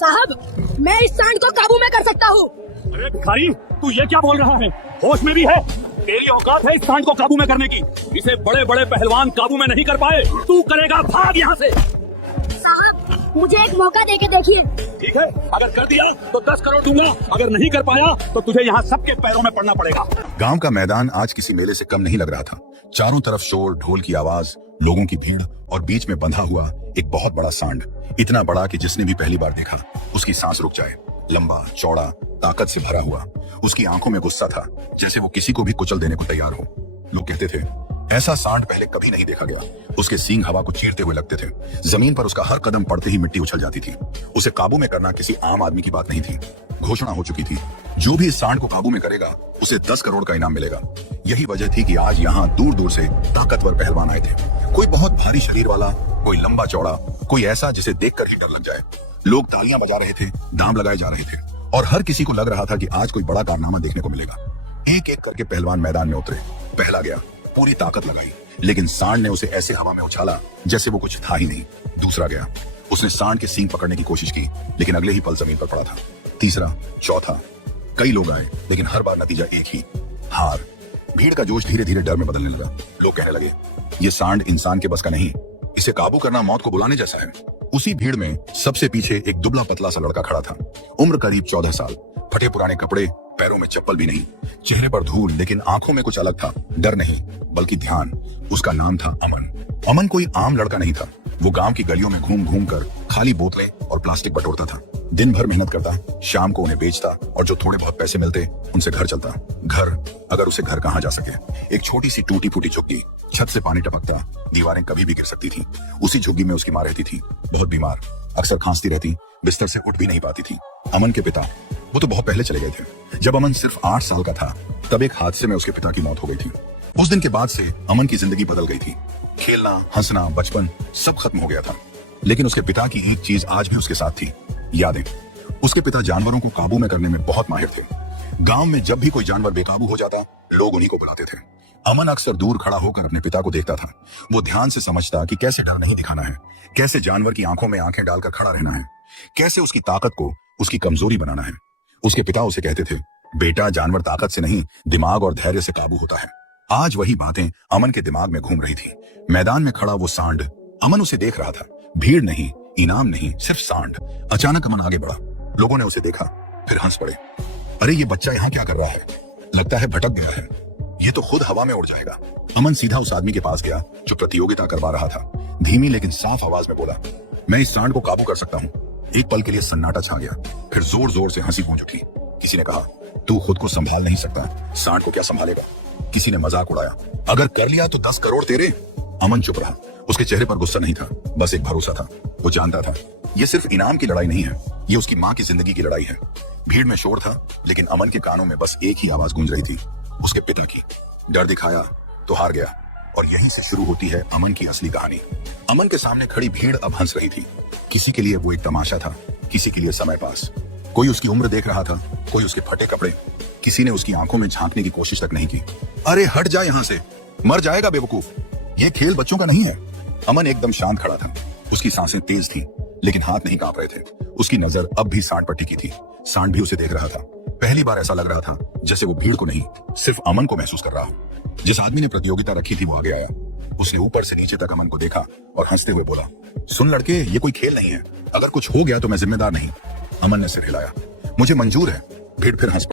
साहब, मैं इस सांड को काबू में कर सकता हूँ। अरे भिखारी, तू ये क्या बोल रहा है? होश में भी है? तेरी औकात है इस सांड को काबू में करने की? इसे बड़े बड़े पहलवान काबू में नहीं कर पाए, तू करेगा? भाग यहाँ से। साहब, मुझे एक मौका देके देखिए। ठीक है, अगर कर दिया तो 10 करोड़ दूंगा, अगर नहीं कर पाया तो तुझे यहाँ सबके पैरों में पड़ना पड़ेगा। गांव का मैदान आज किसी मेले से कम नहीं लग रहा था। चारों तरफ शोर, ढोल की आवाज, लोगों की भीड़ और बीच में बंधा हुआ एक बहुत बड़ा सांड। इतना बड़ा कि जिसने भी पहली बार देखा उसकी सांस रुक जाए। लंबा, चौड़ा, ताकत से भरा हुआ। उसकी आंखों में गुस्सा था, जैसे वो किसी को भी कुचल देने को तैयार हो। लोग कहते थे ऐसा सांड पहले कभी नहीं देखा गया। उसके सींग हवा को चीरते हुए लगते थे। जमीन पर उसका हर कदम पड़ते ही मिट्टी उछल जाती थी। उसे काबू में करना किसी आम आदमी की बात नहीं थी। घोषणा हो चुकी थी, जो भी इस सांड को काबू में करेगा उसे 10 करोड़ का इनाम मिलेगा। यही वजह थी कि आज यहाँ दूर दूर से ताकतवर पहलवान आए थे। कोई बहुत भारी शरीर वाला, कोई लंबा चौड़ा, कोई ऐसा जिसे देखकर ही डर लग जाए। लोग तालियां बजा रहे थे, दाम लगाए जा रहे थे और हर किसी को लग रहा था कि आज कोई बड़ा कारनामा देखने को मिलेगा। एक एक करके पहलवान मैदान में उतरे। पहला गया, पूरी ताकत लगाई, लेकिन सांड ने उसे ऐसे हवा में उछाला जैसे वो कुछ था ही नहीं। दूसरा गया, उसने सांड के सींग पकड़ने की कोशिश की, लेकिन अगले ही पल जमीन पर पड़ा था। तीसरा, चौथा, कई लोग आए, लेकिन हर बार नतीजा एक ही, हार। भीड़ का जोश धीरे धीरे डर में बदलने लगा। लोग कहने लगे, ये सांड इंसान के बस का नहीं, इसे काबू करना मौत को बुलाने जैसा है। उसी भीड़ में सबसे पीछे एक दुबला पतला सा लड़का खड़ा था। उम्र करीब 14 साल, फटे पुराने कपड़े, पैरों में चप्पल भी नहीं, चेहरे पर धूल, लेकिन आंखों में कुछ अलग था। डर नहीं, बल्कि ध्यान। उसका नाम था अमन। अमन कोई आम लड़का नहीं था। वो गांव की गलियों में घूम घूम कर खाली बोतलें और प्लास्टिक बटोरता था। दिन भर मेहनत करता, शाम को उन्हें बेचता और जो थोड़े बहुत पैसे मिलते उनसे घर चलता। घर, अगर उसे घर कहाँ जा सके। एक छोटी सी टूटी फूटी झुग्गी, छत से पानी टपकता, दीवारें कभी भी गिर सकती थी। उसी झुग्गी में उसकी माँ रहती थी, बहुत बीमार, अक्सर खांसती रहती, बिस्तर से उठ भी नहीं पाती थी। अमन के पिता, वो तो बहुत पहले चले गए थे। जब अमन सिर्फ 8 साल का था, तब एक हादसे में उसके पिता की मौत हो गई थी। उस दिन के बाद से अमन की जिंदगी बदल गई थी। खेलना, हंसना, बचपन सब खत्म हो गया था। लेकिन उसके पिता की एक चीज आज भी उसके साथ थी, यादें। उसके पिता जानवरों को काबू में करने में बहुत माहिर थे। गांव में जब भी कोई जानवर बेकाबू हो जाता, लोग उन्हीं को बुलाते थे। अमन अक्सर दूर खड़ा होकर अपने पिता को देखता था। वो ध्यान से समझता कि कैसे डर नहीं दिखाना है, कैसे जानवर की आंखों में आंखें डालकर खड़ा रहना है, कैसे उसकी ताकत को उसकी कमजोरी बनाना है। उसके पिता उसे कहते थे, बेटा, जानवर ताकत से नहीं, दिमाग और धैर्य से काबू होता है। आज वही बातें अमन के दिमाग में घूम रही थी। मैदान में खड़ा वो सांड, अमन उसे देख रहा था। भीड़ नहीं, इनाम नहीं, सिर्फ सांड। अचानक अमन आगे बढ़ा। लोगों ने उसे देखा, फिर हंस पड़े। अरे ये बच्चा यहाँ क्या कर रहा है? लगता है भटक गया है, ये तो खुद हवा में उड़ जाएगा। अमन सीधा उस आदमी के पास गया जो प्रतियोगिता करवा रहा था। धीमी लेकिन साफ आवाज में बोला, मैं इस सांड को काबू कर सकता हूँ। एक पल के लिए सन्नाटा छा गया, फिर जोर जोर से हंसी गूंज उठी। किसी ने कहा, तू खुद को संभाल नहीं सकता, सांड को क्या संभालेगा? किसी ने मजाक उड़ाया, अगर कर लिया तो 10 करोड़ तेरे। अमन चुप रहा। उसके चेहरे पर गुस्सा नहीं था, बस एक भरोसा था। वो जानता था ये सिर्फ इनाम की लड़ाई नहीं है, ये उसकी माँ की जिंदगी की लड़ाई है। भीड़ में शोर था, लेकिन अमन के कानों में बस एक ही आवाज गूंज रही थी, उसके पिता की। डर दिखाया तो हार गया। और यहीं से शुरू होती है अमन की असली कहानी। अमन के सामने खड़ी भीड़ अब हंस रही थी। किसी के लिए वो एक तमाशा था, किसी के लिए समय पास। कोई उसकी उम्र देख रहा था, कोई उसके फटे कपड़े। किसी ने उसकी आंखों में झांकने की कोशिश तक नहीं की। अरे हट जा यहाँ से, मर जाएगा बेवकूफ, ये खेल बच्चों का नहीं है। अमन एकदम शांत खड़ा था। उसकी सांसें तेज थीं, लेकिन हाथ नहीं कांप रहे थे। उसकी नजर अब भी सांड पर टिकी थी। सांड भी उसे देख रहा था। पहली बार ऐसा लग रहा था जैसे वो भीड़ को नहीं, सिर्फ अमन को महसूस कर रहा हो। जिस आदमी ने प्रतियोगिता रखी थी वो आगे आया। उसने ऊपर से नीचे तक अमन को देखा और हंसते हुए बोला, सुन लड़के, ये कोई खेल नहीं है, अगर कुछ हो गया तो मैं जिम्मेदार नहीं। अमन ने सिर हिलाया, मुझे मंजूर है। भीड़ फिर हंस